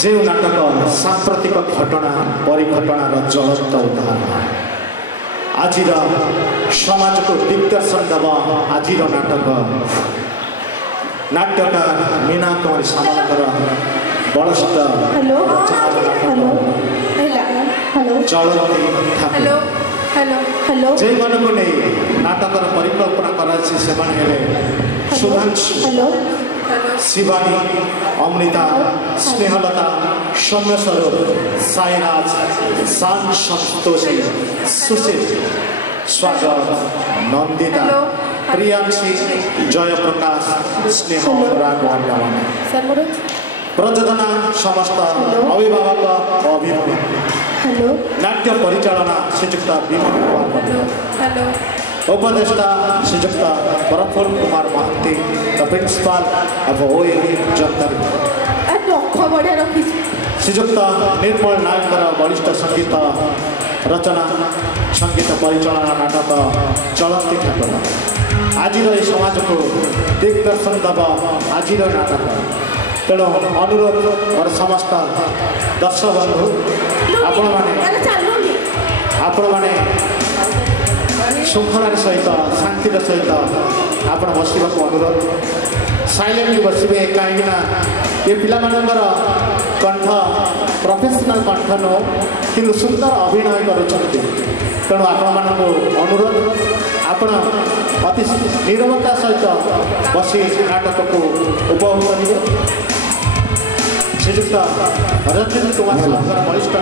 जो नाटक सांप्रतिक घटना परिघटनार ज्वलंत उदाहरण आज समाज को दिग्दर्शन दब आज नाटक नाट्यकार मीना कुमारी सामंतर बड़स्त चलती जे मन को नहीं नाटकर परिकल्पना कराई सुधांशु शिवानी अमृता स्नेहलता सौम्य स्वरूप साईराज शान संतोषी सुशील स्वागत नंदिता प्रियांशी जयप्रकाश स्नेह राघवन प्रयोजना समस्त अभिभावक अभिभावक नाट्य परिचालना श्रीजुक्त विमल कुमार उपदेष्टा Srijukta Prafulla Kumar Mahanti the principal of OLE जंतरी श्रीजुक्त निर्मल नायक वरिष्ठ संगीत रचना संगीत परिचालना नाटक चलती ठाकुर आज समाज को दिग्दर्शन दब आज नाटक तेणु अनुरोध और समस्त दर्शक बंधु आपण मैंने श्रृंखलार सहित शांतिर सहित आप बसवा अनुरोध साइलेंटली बसवे कहीं ये पिलामानंबर कंठ प्रोफेशनल कंठ नुह कि सुंदर अभिनय करुँच तेणु आपण अनुरोध आपण अति निरवता सहित बसी नाटक को उपभोग करेंगे श्रीजुक्त रंजन कुमार वरिष्ठ